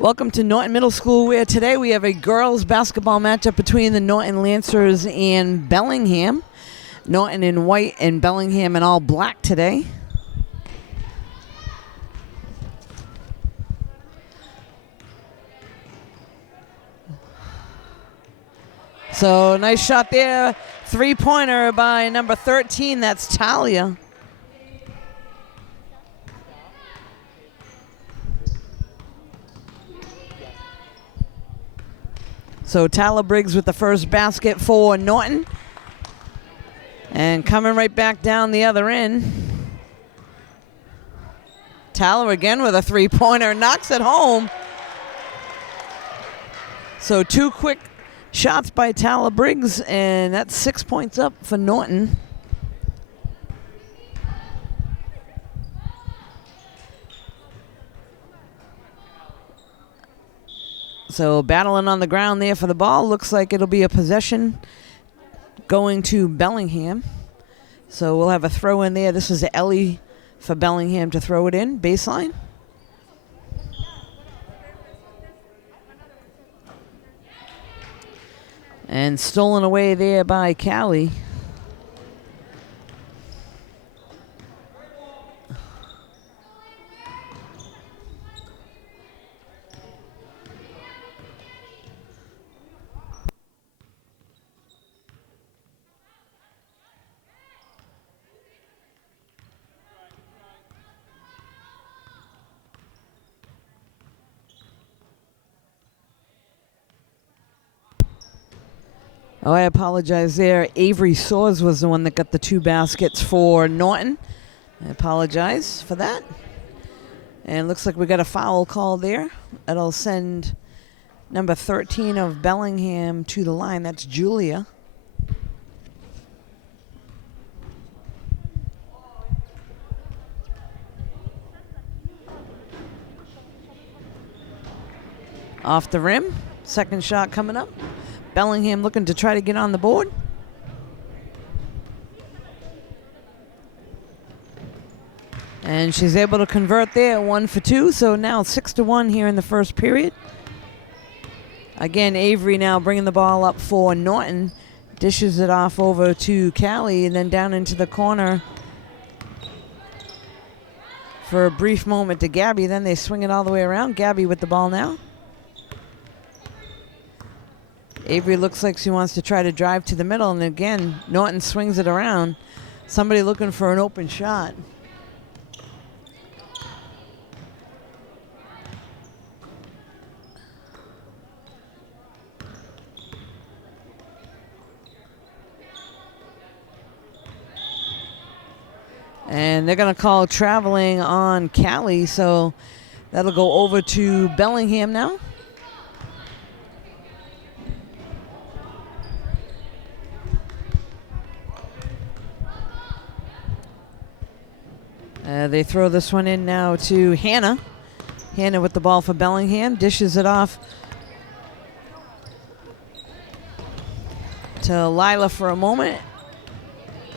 Welcome to Norton Middle School, where today we have a girls basketball matchup between the Norton Lancers and Bellingham. Norton in white and Bellingham in all black today. So nice shot there. Three-pointer by number 13. That's Talia. So Tyler Briggs with the first basket for Norton. And coming right back down the other end. Tyler again with a three-pointer, knocks it home. So two quick shots by Tyler Briggs, and that's 6 points up for Norton. So battling on the ground there for the ball. Looks like it'll be a possession going to Bellingham. So we'll have a throw in there. This is Ellie for Bellingham to throw it in, baseline. And stolen away there by Callie. Oh, I apologize there. Avery Soares was the one that got the two baskets for Norton. I apologize for that. And looks like we got a foul call there. That'll send number 13 of Bellingham to the line. That's Julia. Off the rim. Second shot coming up. Bellingham looking to try to get on the board. And she's able to convert there, 1 for 2. So now 6-1 here in the first period. Again, Avery now bringing the ball up for Norton. Dishes it off over to Callie and then down into the corner for a brief moment to Gabby. Then they swing it all the way around. Gabby with the ball now. Avery looks like she wants to try to drive to the middle, and again, Norton swings it around. Somebody looking for an open shot. And they're going to call traveling on Callie, so that'll go over to Bellingham now. They throw this one in now to Hannah. Hannah with the ball for Bellingham. Dishes it off to Lila for a moment.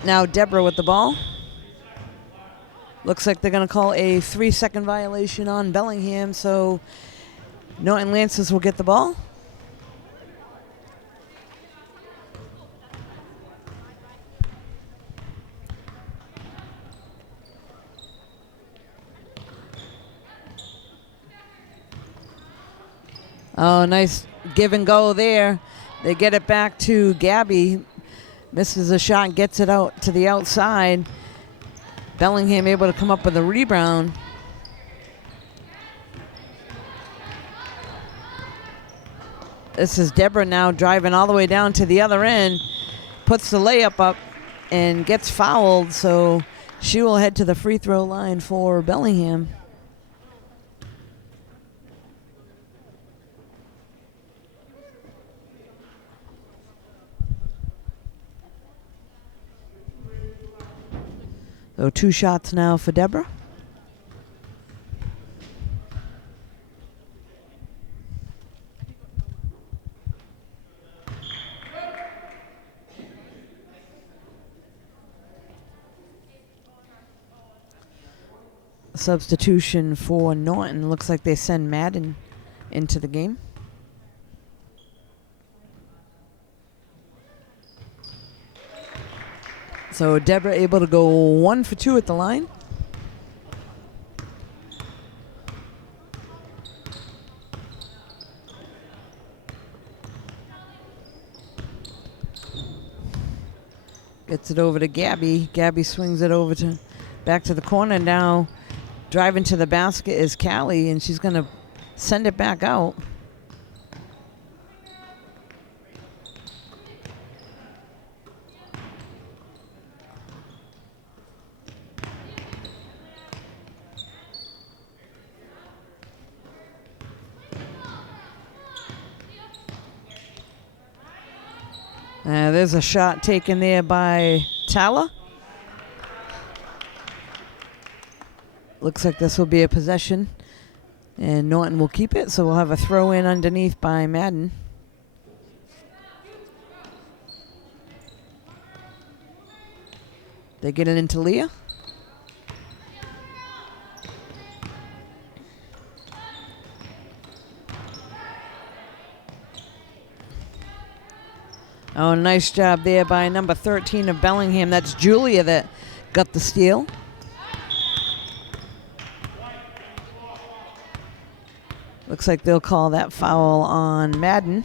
Now Deborah with the ball. Looks like they're going to call a 3-second violation on Bellingham, so Norton Lancers will get the ball. Oh, nice give and go there. They get it back to Gabby. Misses a shot, gets it out to the outside. Bellingham able to come up with a rebound. This is Deborah now driving all the way down to the other end. Puts the layup up and gets fouled, so she will head to the free throw line for Bellingham. So 2 shots now for Deborah. Substitution for Norton. Looks like they send Madden into the game. So Deborah able to go 1 for 2 at the line. Gets it over to Gabby. Gabby swings it over to back to the corner. Now driving to the basket is Callie, and she's going to send it back out. There's a shot taken there by Tala. Looks like this will be a possession, and Norton will keep it, so we'll have a throw in underneath by Madden. They get it into Leah. Oh, nice job there by number 13 of Bellingham. That's Julia that got the steal. Looks like they'll call that foul on Madden.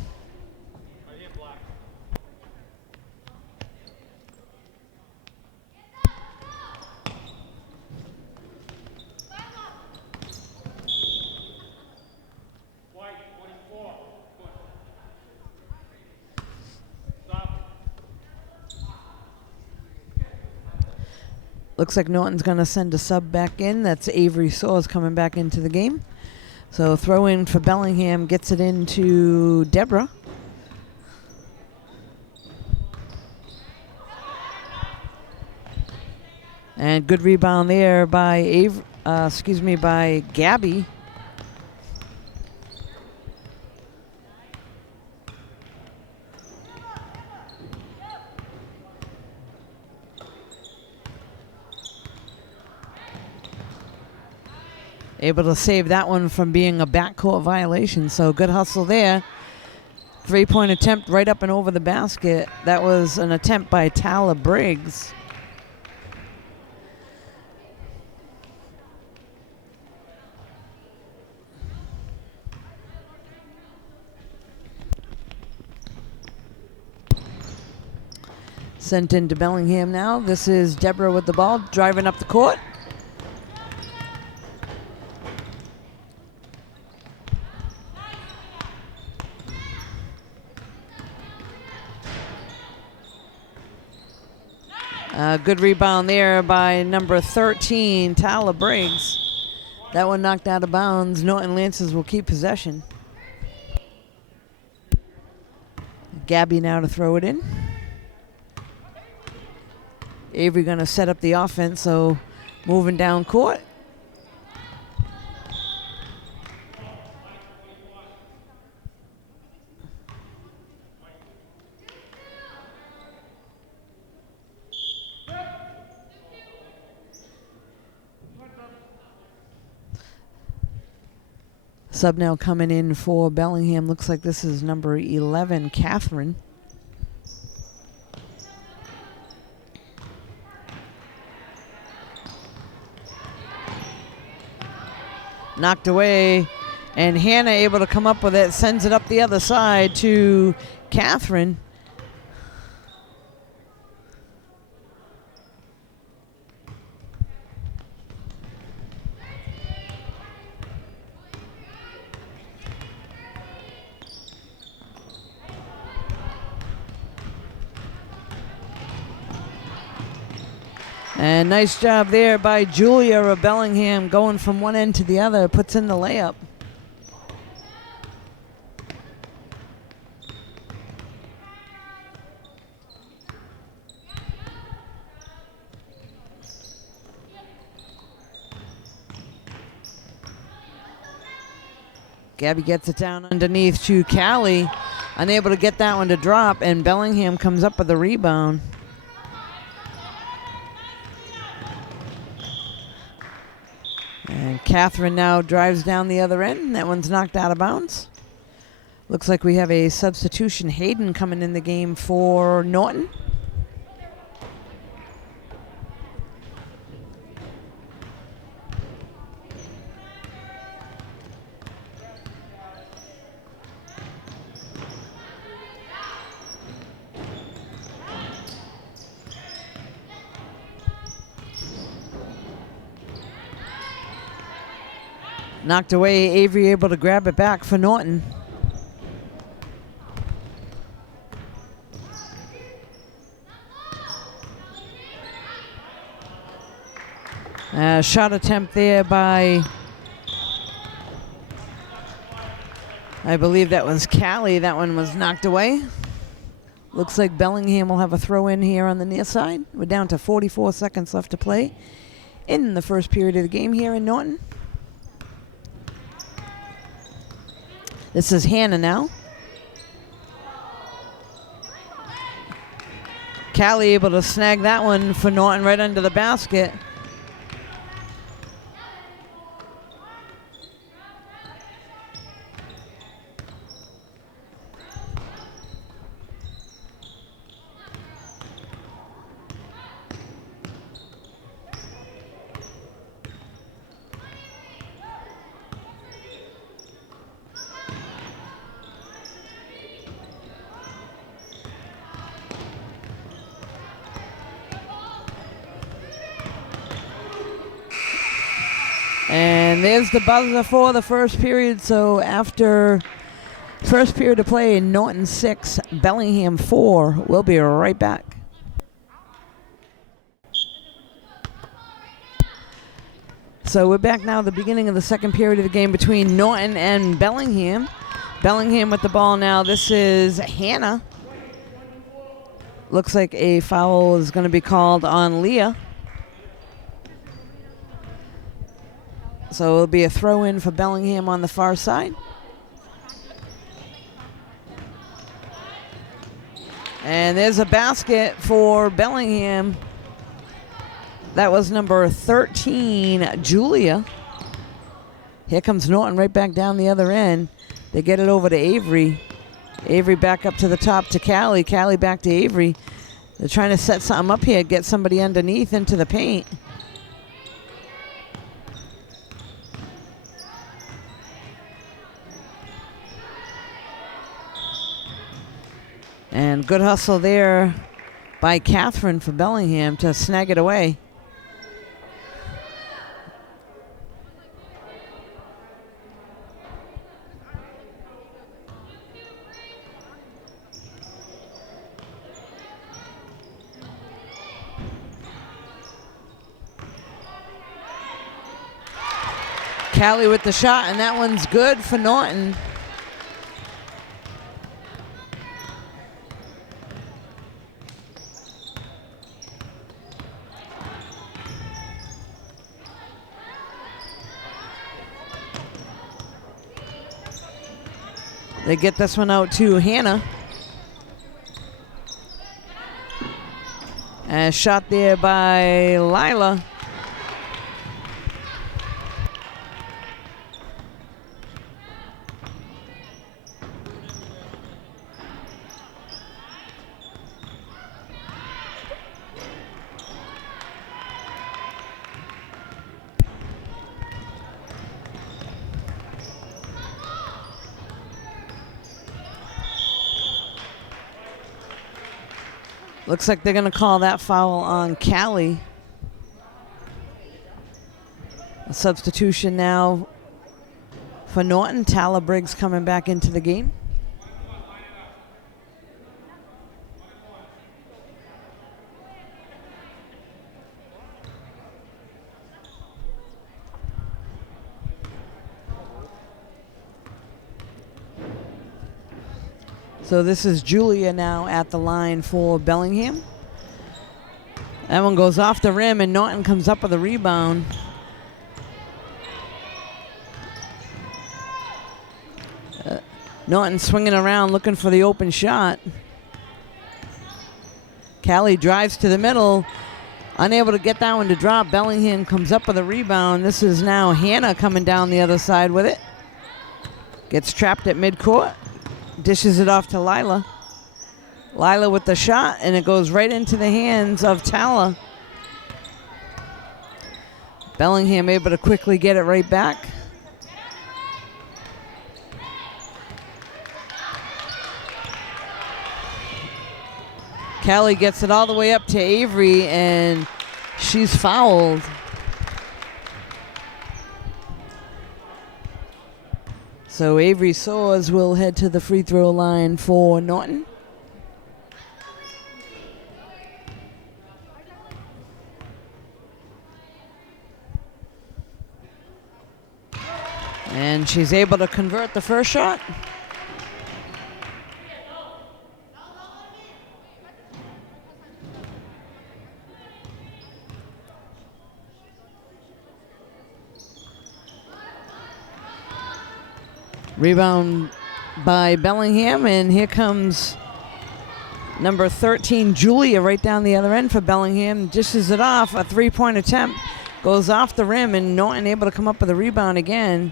Looks like Norton's going to send a sub back in. That's Avery Soares coming back into the game. So throw in for Bellingham, gets it into Deborah. And good rebound there by by Gabby. Able to save that one from being a backcourt violation, so good hustle there. 3-point attempt right up and over the basket. That was an attempt by Tala Briggs. Sent into Bellingham now. This is Deborah with the ball, driving up the court. Good rebound there by number 13, Tala Briggs. That one knocked out of bounds. Norton Lancers will keep possession. Gabby now to throw it in. Avery going to set up the offense, so moving down court. Sub now coming in for Bellingham. Looks like this is number 11, Catherine. Knocked away, and Hannah able to come up with it, sends it up the other side to Catherine. And nice job there by Julia of Bellingham, going from one end to the other, puts in the layup. Gabby gets it down underneath to Callie, unable to get that one to drop, and Bellingham comes up with a rebound. And Catherine now drives down the other end. That one's knocked out of bounds. Looks like we have a substitution. Hayden coming in the game for Norton. Knocked away. Avery able to grab it back for Norton. Shot attempt there by, I believe that was Callie. That one was knocked away. Looks like Bellingham will have a throw in here on the near side. We're down to 44 seconds left to play in the first period of the game here in Norton. This is Hannah now. Callie able to snag that one for Norton right under the basket. And there's the buzzer for the first period. So after first period of play, Norton 6, Bellingham 4. We'll be right back. So we're back now at the beginning of the second period of the game between Norton and Bellingham. Bellingham with the ball now. This is Hannah. Looks like a foul is going to be called on Leah. So it'll be a throw in for Bellingham on the far side. And there's a basket for Bellingham. That was number 13, Julia. Here comes Norton right back down the other end. They get it over to Avery. Avery back up to the top to Callie. Callie back to Avery. They're trying to set something up here, get somebody underneath into the paint. And good hustle there by Catherine for Bellingham to snag it away. Callie with the shot, and that one's good for Norton. They get this one out to Hannah. And shot there by Lila. Looks like they're going to call that foul on Callie. A substitution now for Norton. Tala Briggs coming back into the game. So this is Julia now at the line for Bellingham. That one goes off the rim, and Norton comes up with a rebound. Norton swinging around looking for the open shot. Callie drives to the middle. Unable to get that one to drop. Bellingham comes up with a rebound. This is now Hannah coming down the other side with it. Gets trapped at midcourt. Dishes it off to Lila. Lila with the shot, and it goes right into the hands of Tala. Bellingham able to quickly get it right back. Callie gets it all the way up to Avery, and she's fouled. So Avery Soares will head to the free throw line for Norton. And she's able to convert the first shot. Rebound by Bellingham, and here comes number 13, Julia, right down the other end for Bellingham. Dishes it off. A three-point attempt goes off the rim, and Norton able to come up with a rebound again.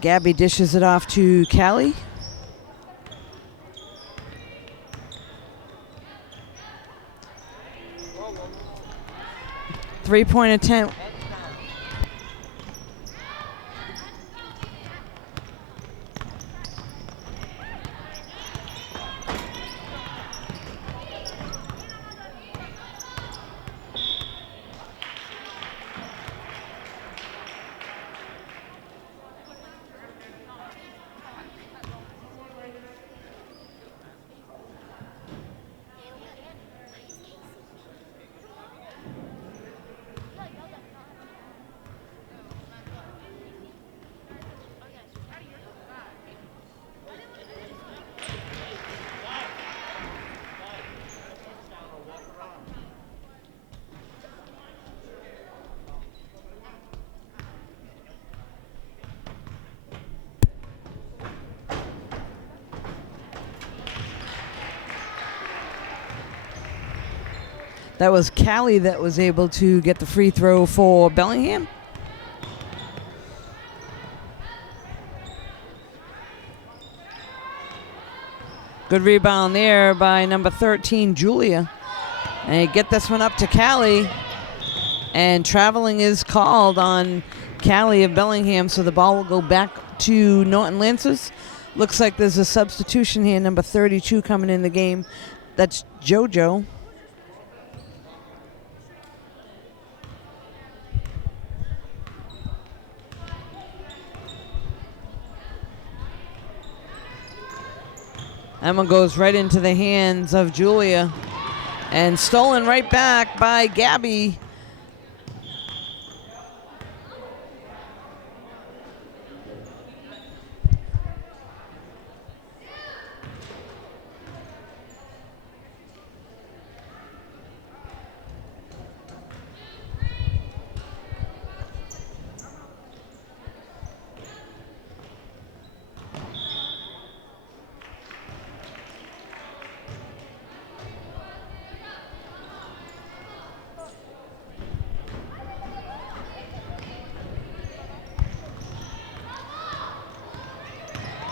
Gabby dishes it off to Callie. Three-point attempt. That was Callie that was able to get the free throw for Bellingham. Good rebound there by number 13, Julia. And get this one up to Callie. And traveling is called on Callie of Bellingham, so the ball will go back to Norton Lancers. Looks like there's a substitution here, number 32 coming in the game. That's JoJo. That one goes right into the hands of Julia. And stolen right back by Gabby.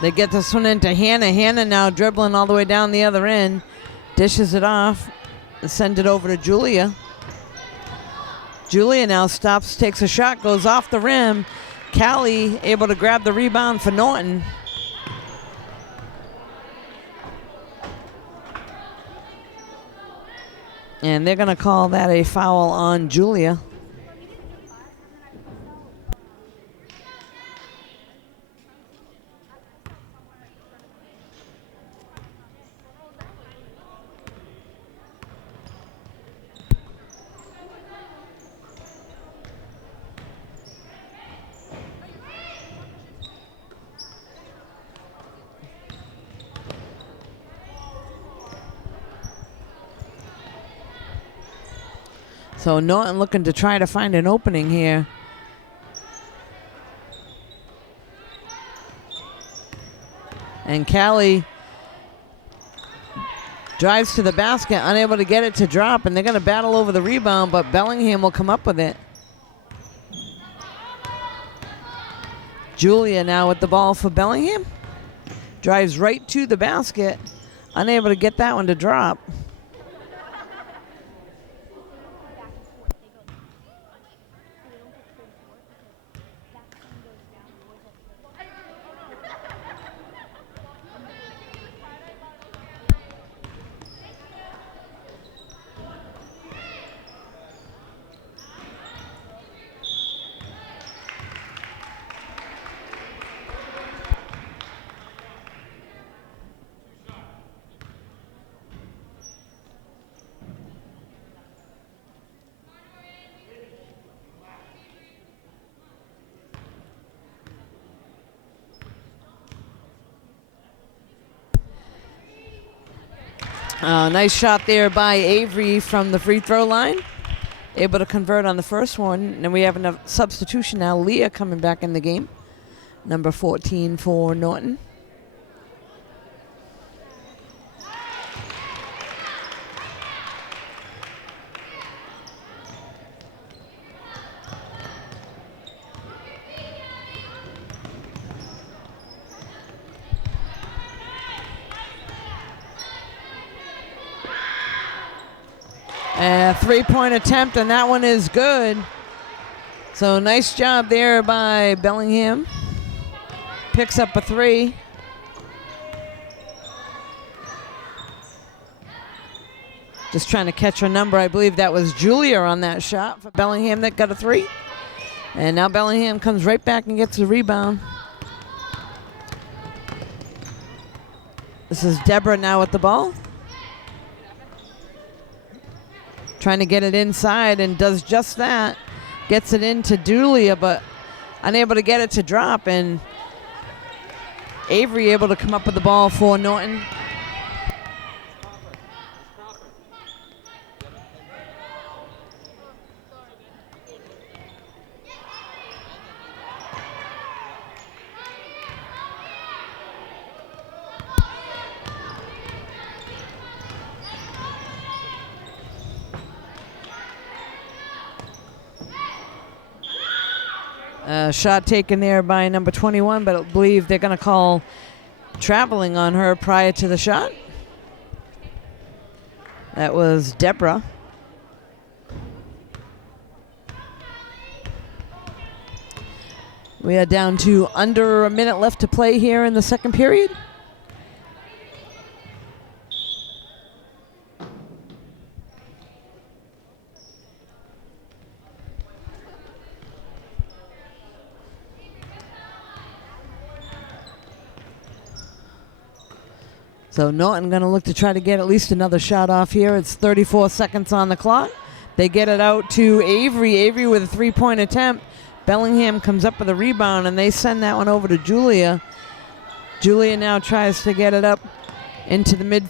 They get this one into Hannah. Hannah now dribbling all the way down the other end. Dishes it off. Send it over to Julia. Julia now stops, takes a shot, goes off the rim. Callie able to grab the rebound for Norton. And they're going to call that a foul on Julia. So Norton looking to try to find an opening here. And Callie Drives to the basket, unable to get it to drop, and they're going to battle over the rebound, but Bellingham will come up with it. Julia now with the ball for Bellingham. Drives right to the basket, unable to get that one to drop. Nice shot there by Avery from the free throw line. Able to convert on the first one. And we have a substitution now. Leah coming back in the game. Number 14 for Norton. A three-point attempt, and that one is good. So nice job there by Bellingham. Picks up a three. Just trying to catch her number. I believe that was Julia on that shot for Bellingham that got a three. And now Bellingham comes right back and gets the rebound. This is Deborah now with the ball. Trying to get it inside and does just that. Gets it into Julia, but unable to get it to drop. And Avery able to come up with the ball for Norton. Shot taken there by number 21, but I believe they're going to call traveling on her prior to the shot. That was Deborah. We are down to under a minute left to play here in the second period. So Norton going to look to try to get at least another shot off here. It's 34 seconds on the clock. They get it out to Avery. Avery with a three-point attempt. Bellingham comes up with a rebound, and they send that one over to Julia. Julia now tries to get it up into the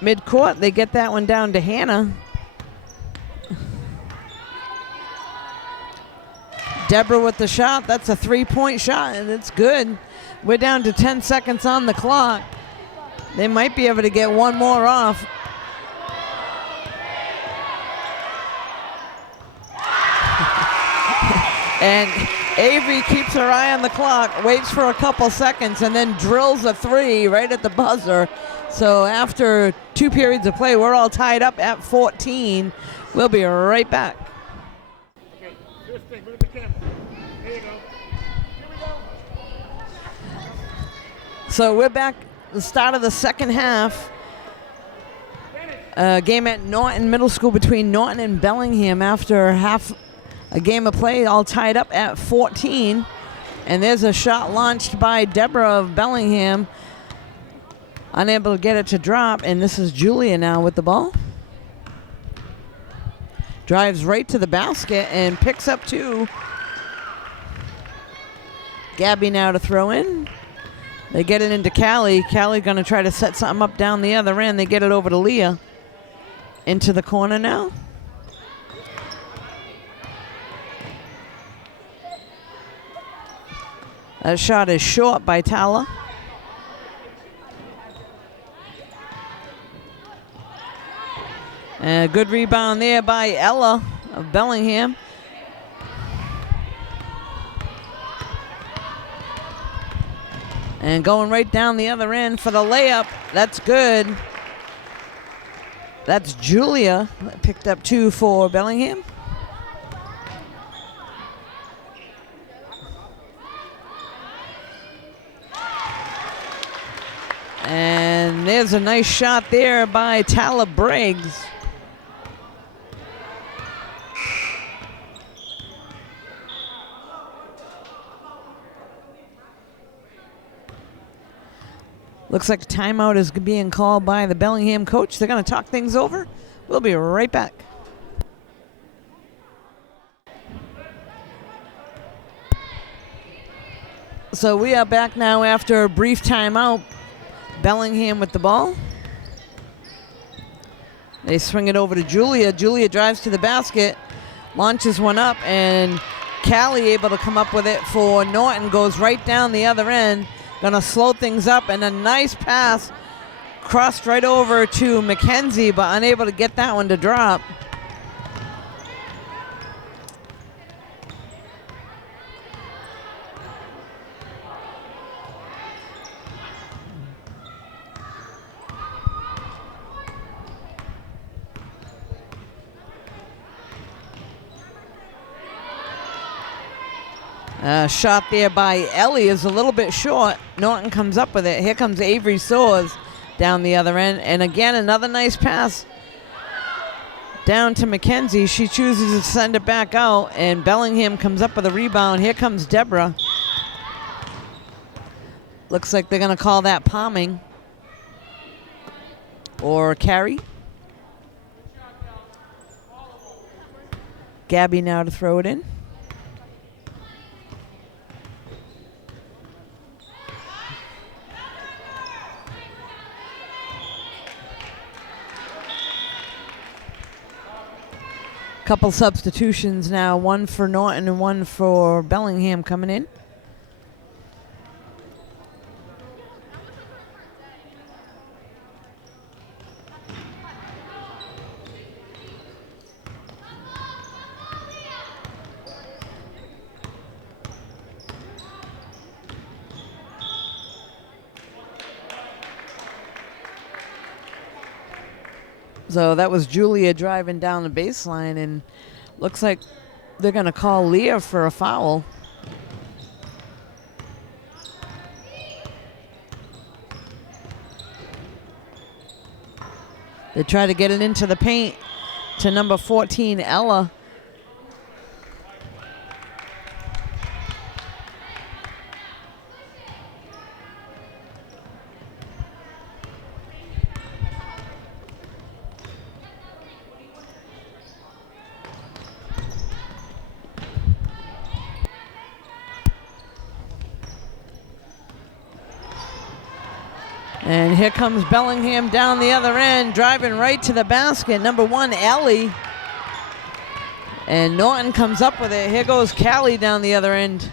mid-court. They get that one down to Hannah. Deborah with the shot. That's a three-point shot, and it's good. We're down to 10 seconds on the clock. They might be able to get one more off. And Avery keeps her eye on the clock, waits for a couple seconds, and then drills a three right at the buzzer. So after 2 periods of play, we're all tied up at 14. We'll be right back. Okay, first thing, look at the camera. There you go. Here we go. So we're back. The start of the second half. Game at Norton Middle School between Norton and Bellingham after half a game of play, all tied up at 14. And there's a shot launched by Deborah of Bellingham. Unable to get it to drop, and this is Julia now with the ball. Drives right to the basket and picks up two. Gabby now to throw in. They get it into Callie. Callie going to try to set something up down the other end. They get it over to Leah. Into the corner now. That shot is short by Tala. And a good rebound there by Ella of Bellingham. And going right down the other end for the layup. That's good. That's Julia. Picked up 2 for Bellingham. And there's a nice shot there by Tala Briggs. Looks like a timeout is being called by the Bellingham coach. They're going to talk things over. We'll be right back. So we are back now after a brief timeout. Bellingham with the ball. They swing it over to Julia. Julia drives to the basket, launches one up, and Callie able to come up with it for Norton. Goes right down the other end. Gonna slow things up, and a nice pass crossed right over to McKenzie, but unable to get that one to drop. Shot there by Ellie is a little bit short. Norton comes up with it. Here comes Avery Soares down the other end. And again, another nice pass down to McKenzie. She chooses to send it back out, and Bellingham comes up with a rebound. Here comes Deborah. Looks like they're going to call that palming or carry. Gabby now to throw it in. Couple substitutions now, one for Norton and one for Bellingham coming in. So that was Julia driving down the baseline, and looks like they're going to call Leah for a foul. They try to get it into the paint to number 14, Ella. And here comes Bellingham down the other end, driving right to the basket. Number 1, Ellie. And Norton comes up with it. Here goes Callie down the other end.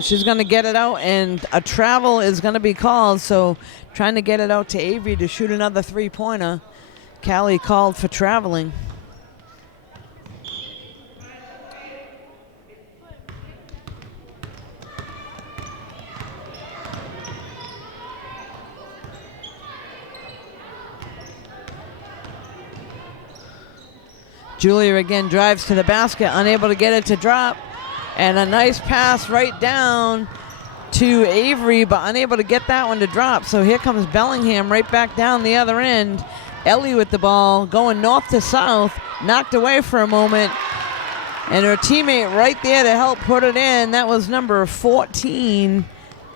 She's going to get it out, and a travel is going to be called. So trying to get it out to Avery to shoot another three-pointer. Callie called for traveling. Julia again drives to the basket, unable to get it to drop. And a nice pass right down to Avery, but unable to get that one to drop. So here comes Bellingham right back down the other end. Ellie with the ball, going north to south, knocked away for a moment. And her teammate right there to help put it in. That was number 14,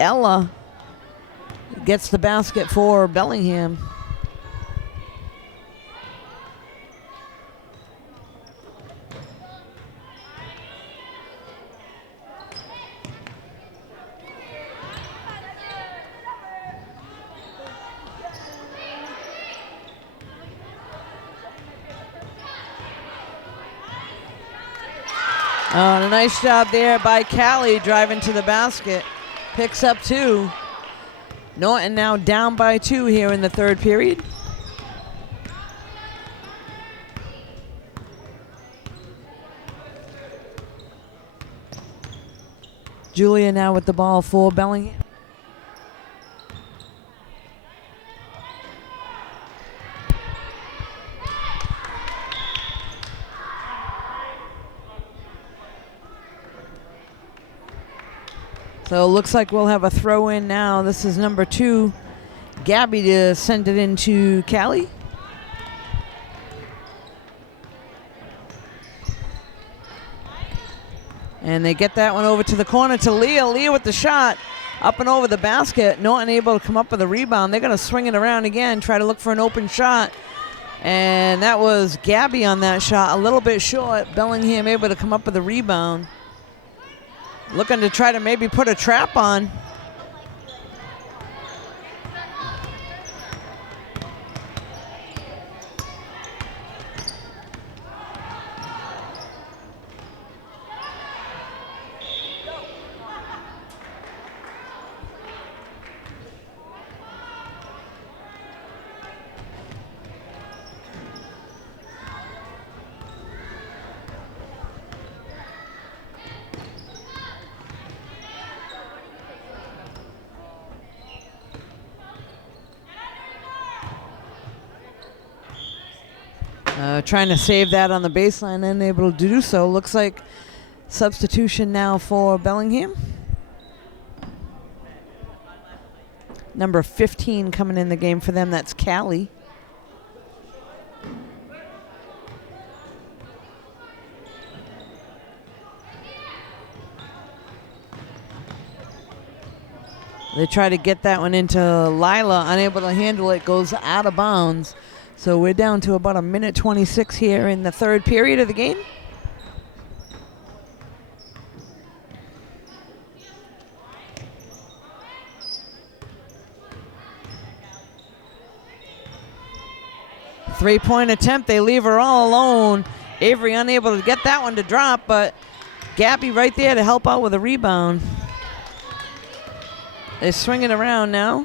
Ella. Gets the basket for Bellingham. Oh, and a nice job there by Callie driving to the basket. Picks up 2. Norton now down by 2 here in the third period. Julia now with the ball for Bellingham. So it looks like we'll have a throw in now. This is number 2, Gabby, to send it into Callie. And they get that one over to the corner to Leah. Leah with the shot up and over the basket. Norton able to come up with a rebound. They're going to swing it around again, try to look for an open shot. And that was Gabby on that shot, a little bit short. Bellingham able to come up with a rebound. Looking to try to maybe put a trap on. Trying to save that on the baseline, unable to do so. Looks like substitution now for Bellingham. Number 15 coming in the game for them, that's Callie. They try to get that one into Lila, unable to handle it, goes out of bounds. So we're down to about 1:26 here in the third period of the game. Three-point attempt, they leave her all alone. Avery unable to get that one to drop, but Gabby right there to help out with a rebound. They swing it around now.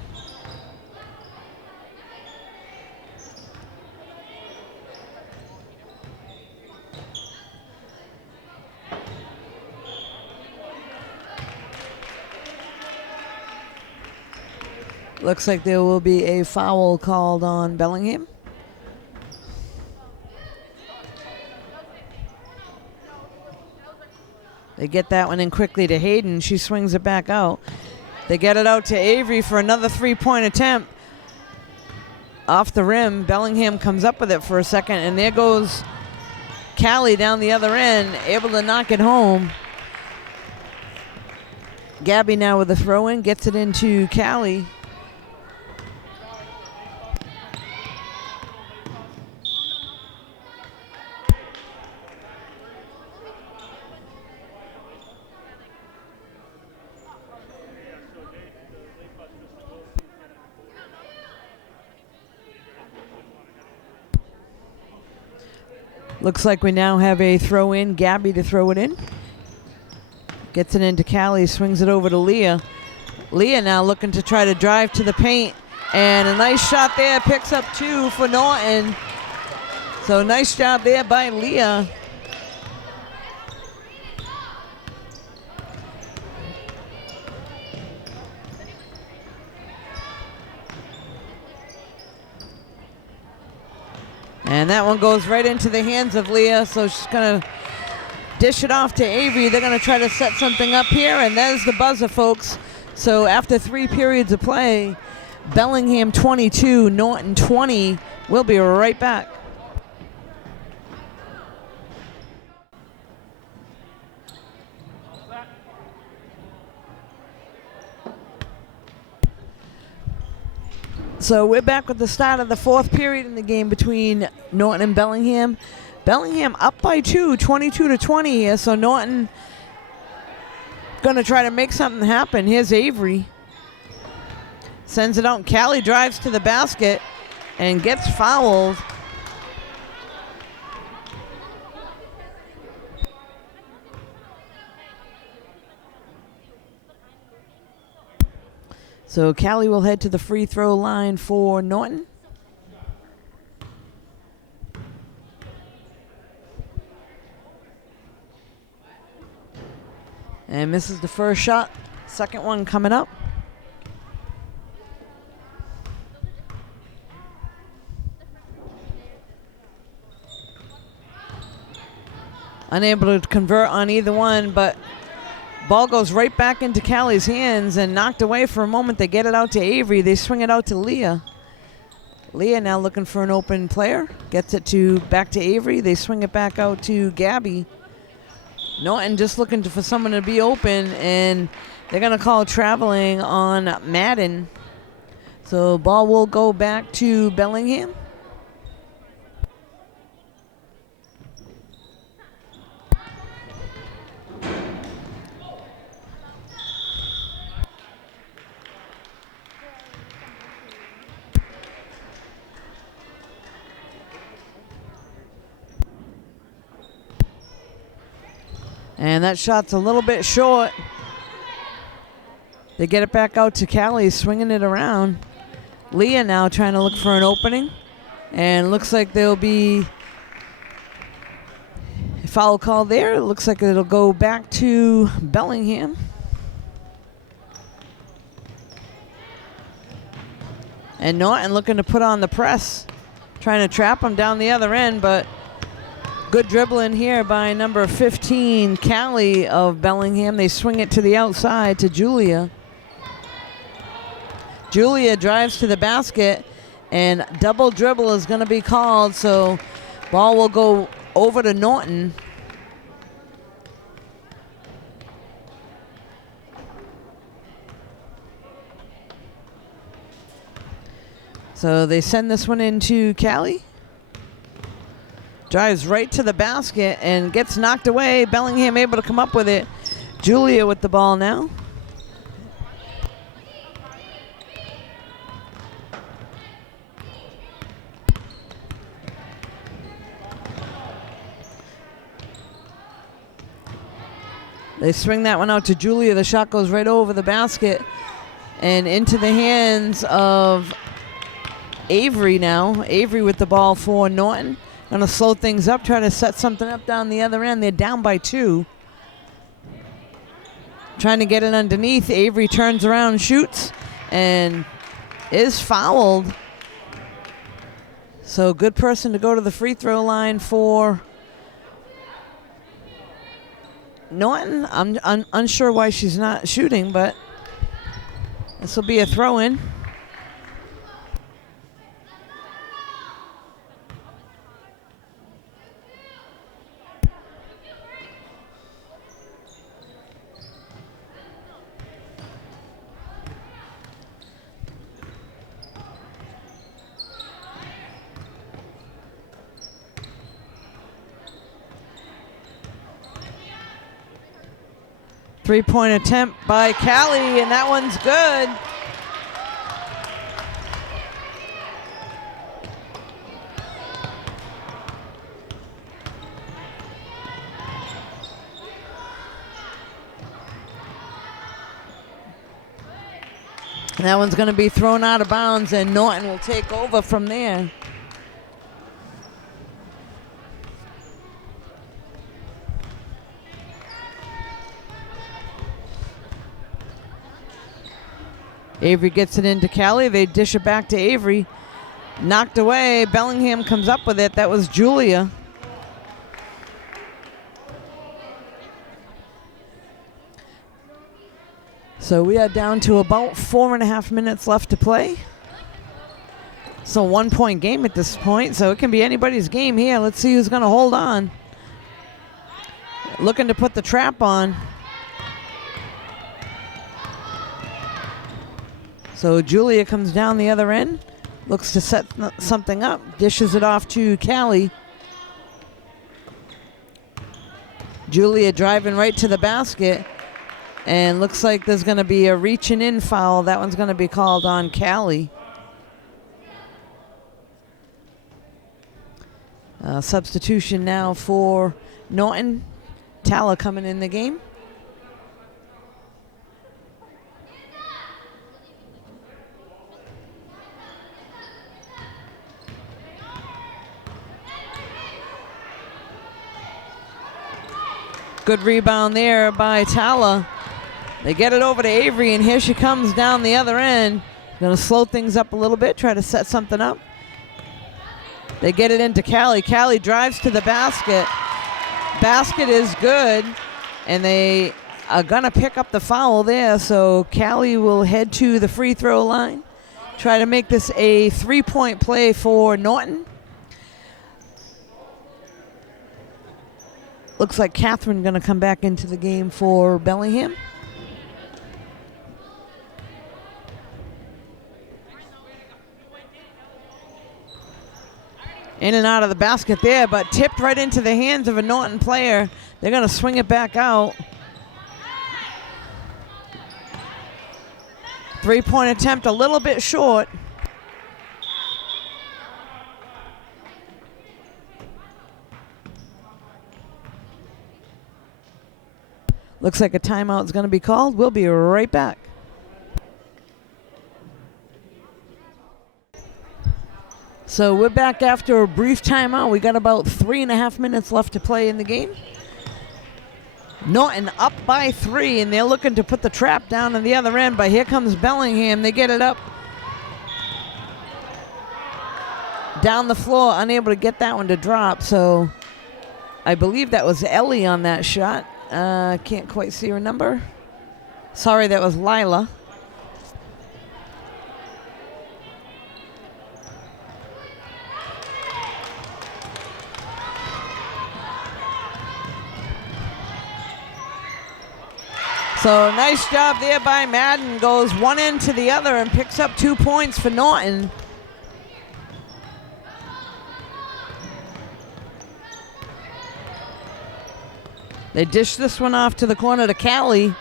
Looks like there will be a foul called on Bellingham. They get that one in quickly to Hayden. She swings it back out. They get it out to Avery for another three-point attempt. Off the rim, Bellingham comes up with it for a second, and there goes Callie down the other end, able to knock it home. Gabby now with a throw-in, gets it into Callie. Looks like we now have a throw in, Gabby to throw it in. Gets it into Callie, swings it over to Leah. Leah now looking to try to drive to the paint. And a nice shot there, picks up 2 for Norton. So nice job there by Leah. And that one goes right into the hands of Leah, so she's going to dish it off to Avery. They're going to try to set something up here, and there's the buzzer, folks. So after 3 periods of play, Bellingham 22, Norton 20. We'll be right back. So we're back with the start of the 4th period in the game between Norton and Bellingham. Bellingham up by 2, 22-20 here. So Norton going to try to make something happen. Here's Avery. Sends it out, and Callie drives to the basket and gets fouled. So Callie will head to the free throw line for Norton. And misses the first shot. Second one coming up. Unable to convert on either one, but ball goes right back into Callie's hands and knocked away for a moment. They get it out to Avery. They swing it out to Leah. Leah now looking for an open player. Gets it back to Avery. They swing it back out to Gabby. Norton just looking for someone to be open, and they're going to call traveling on Madden. So ball will go back to Bellingham. And that shot's a little bit short. They get it back out to Callie, swinging it around. Leah now trying to look for an opening. And looks like there'll be a foul call there. It looks like it'll go back to Bellingham. And Norton looking to put on the press. Trying to trap him down the other end, but good dribbling here by number 15, Callie of Bellingham. They swing it to the outside to Julia. Julia drives to the basket, and double dribble is going to be called, so ball will go over to Norton. So they send this one into Callie. Drives right to the basket and gets knocked away. Bellingham able to come up with it. Julia with the ball now. They swing that one out to Julia. The shot goes right over the basket and into the hands of Avery now. Avery with the ball for Norton. Going to slow things up, try to set something up down the other end. They're down by 2. Trying to get it underneath. Avery turns around, shoots, and is fouled. So good person to go to the free throw line for Norton. I'm unsure why she's not shooting, but this will be a throw-in. Three-point attempt by Callie, and that one's good. And that one's going to be thrown out of bounds, and Norton will take over from there. Avery gets it into Callie. They dish it back to Avery. Knocked away. Bellingham comes up with it. That was Julia. So we are down to about 4.5 minutes left to play. It's a 1-point game at this point, so it can be anybody's game here. Let's see who's going to hold on. Looking to put the trap on. So Julia comes down the other end, looks to set something up, dishes it off to Callie. Julia driving right to the basket, and looks like there's going to be a reaching in foul. That one's going to be called on Callie. Substitution now for Norton. Tala coming in the game. Good rebound there by Tala. They get it over to Avery, and here she comes down the other end. Going to slow things up a little bit, try to set something up. They get it into Callie. Callie drives to the basket. Basket is good, and they are going to pick up the foul there, so Callie will head to the free throw line. Try to make this a 3-point play for Norton. Looks like Catherine going to come back into the game for Bellingham. In and out of the basket there, but tipped right into the hands of a Norton player. They're going to swing it back out. 3-point attempt a little bit short. Looks like a timeout is going to be called. We'll be right back. So we're back after a brief timeout. We got about 3.5 minutes left to play in the game. Norton up by 3, and they're looking to put the trap down on the other end, but here comes Bellingham. They get it up. Down the floor, unable to get that one to drop, so I believe that was Ellie on that shot. Can't quite see her number. Sorry, that was Lila. So nice job there by Madden. Goes one end to the other and picks up 2 points for Norton. They dish this one off to the corner to Callie.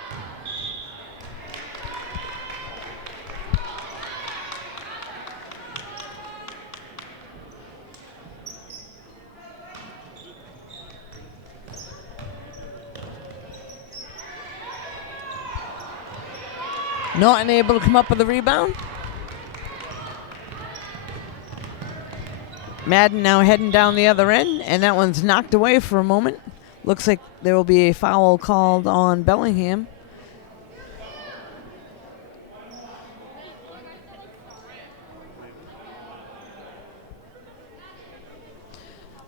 Norton able to come up with a rebound. Madden now heading down the other end, and that one's knocked away for a moment. Looks like there will be a foul called on Bellingham.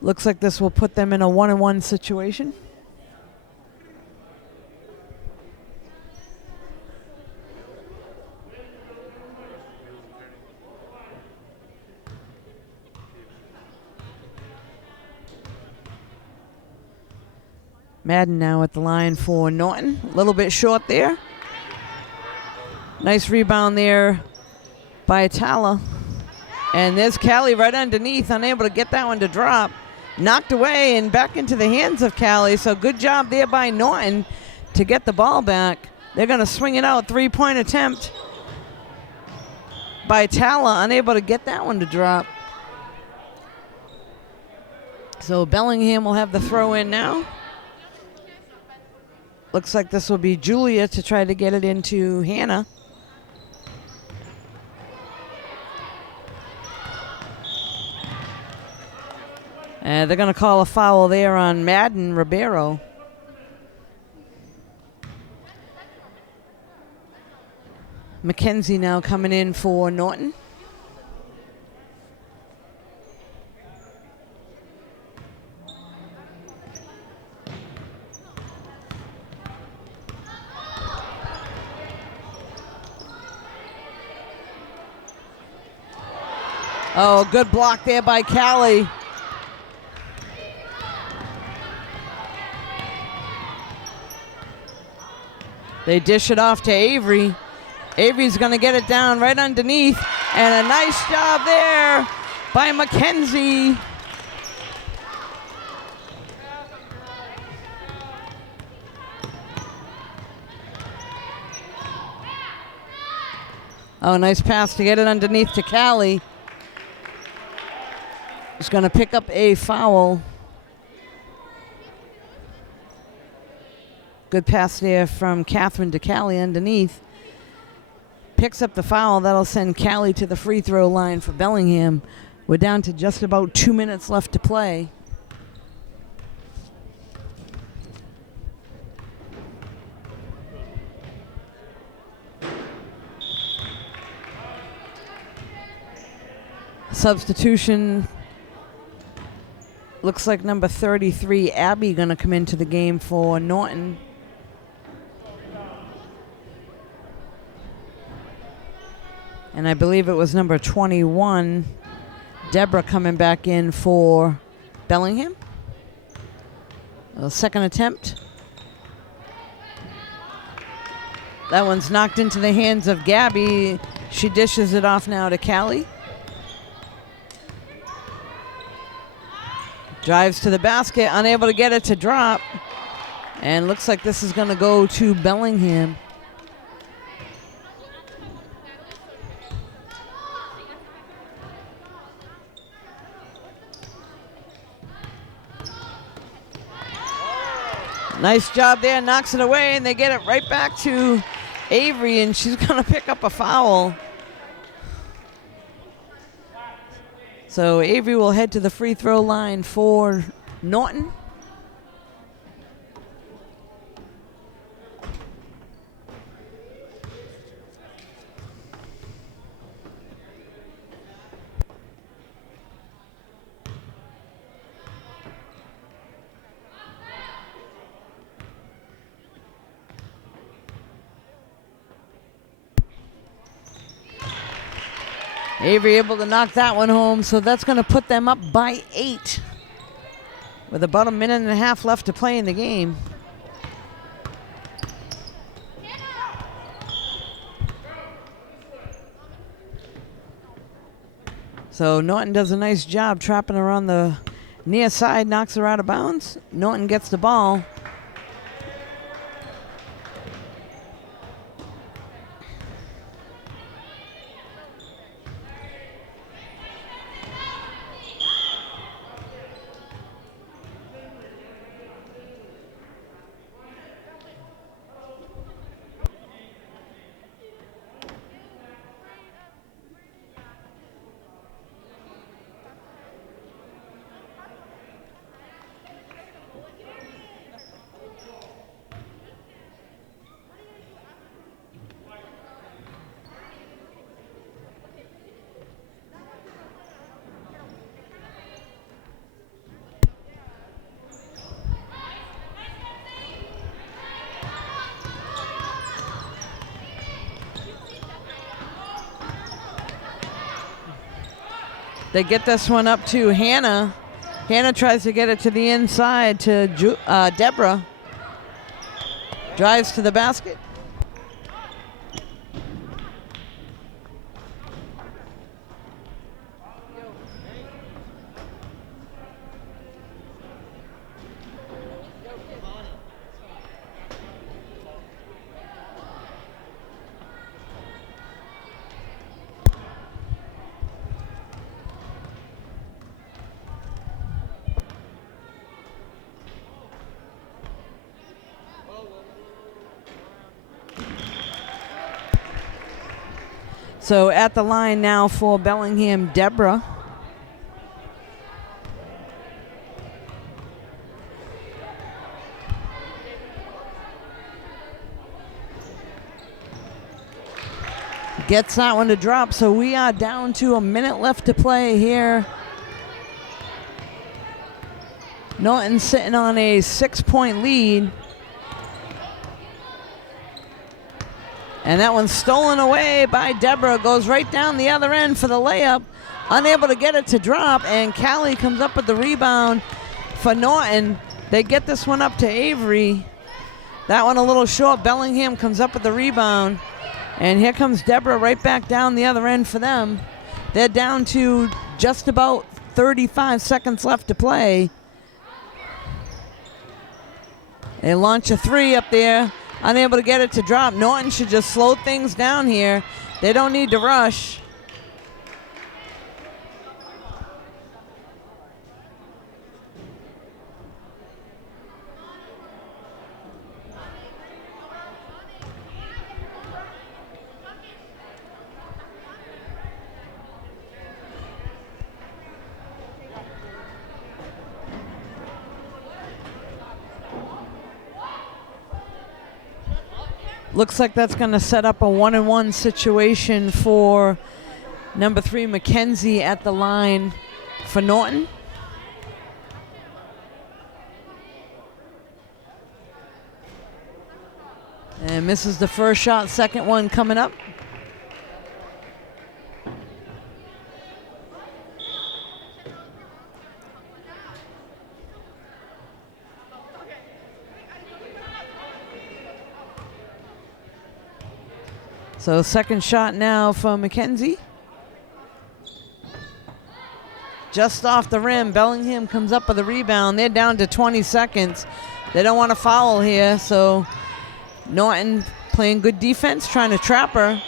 Looks like this will put them in a 1-on-1 situation. Madden now at the line for Norton. A little bit short there. Nice rebound there by Tala. And there's Callie right underneath, unable to get that one to drop. Knocked away and back into the hands of Callie. So good job there by Norton to get the ball back. They're going to swing it out. 3-point attempt by Tala, unable to get that one to drop. So Bellingham will have the throw in now. Looks like this will be Julia to try to get it into Hannah. They're going to call a foul there on Madden Ribeiro. Mackenzie now coming in for Norton. Oh, good block there by Callie. They dish it off to Avery. Avery's going to get it down right underneath. And a nice job there by Mackenzie. Oh, nice pass to get it underneath to Callie. He's going to pick up a foul. Good pass there from Catherine to Callie underneath. Picks up the foul. That'll send Callie to the free throw line for Bellingham. We're down to just about 2 minutes left to play. Substitution. Looks like number 33, Abby, going to come into the game for Norton. And I believe it was number 21, Deborah, coming back in for Bellingham. A second attempt. That one's knocked into the hands of Gabby. She dishes it off now to Callie. Drives to the basket, unable to get it to drop. And looks like this is going to go to Bellingham. Nice job there, knocks it away, and they get it right back to Avery, and she's going to pick up a foul. So Avery will head to the free throw line for Norton. Avery able to knock that one home, so that's going to put them up by 8 with about a minute and a half left to play in the game. So Norton does a nice job trapping her on the near side, knocks her out of bounds. Norton gets the ball. They get this one up to Hannah. Hannah tries to get it to the inside to Deborah. Drives to the basket. So at the line now for Bellingham, Deborah. Gets that one to drop, so we are down to a minute left to play here. Norton sitting on a 6-point lead. And that one's stolen away by Deborah. Goes right down the other end for the layup. Unable to get it to drop. And Callie comes up with the rebound for Norton. They get this one up to Avery. That one a little short. Bellingham comes up with the rebound. And here comes Deborah right back down the other end for them. They're down to just about 35 seconds left to play. They launch a three up there. Unable to get it to drop. Norton should just slow things down here. They don't need to rush. Looks like that's going to set up a 1-on-1 situation for Number 3, Mackenzie at the line for Norton. And misses the first shot, second one coming up. So second shot now for Mackenzie. Just off the rim, Bellingham comes up with a rebound. They're down to 20 seconds. They don't want to foul here, so Norton playing good defense, trying to trap her.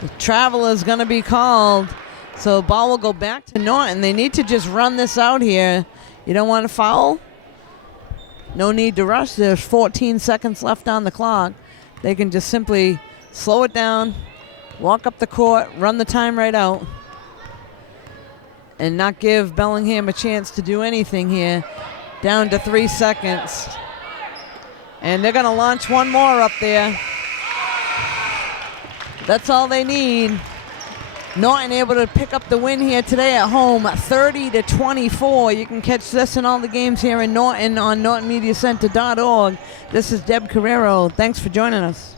The travel is going to be called, so ball will go back to Norton. They need to just run this out here. You don't want to foul. No need to rush. There's 14 seconds left on the clock. They can just simply slow it down, walk up the court, run the time right out, and not give Bellingham a chance to do anything here. Down to 3 seconds. And they're going to launch one more up there. That's all they need. Norton able to pick up the win here today at home, 30-24. You can catch this and all the games here in Norton on NortonMediaCenter.org. This is Deb Carrero. Thanks for joining us.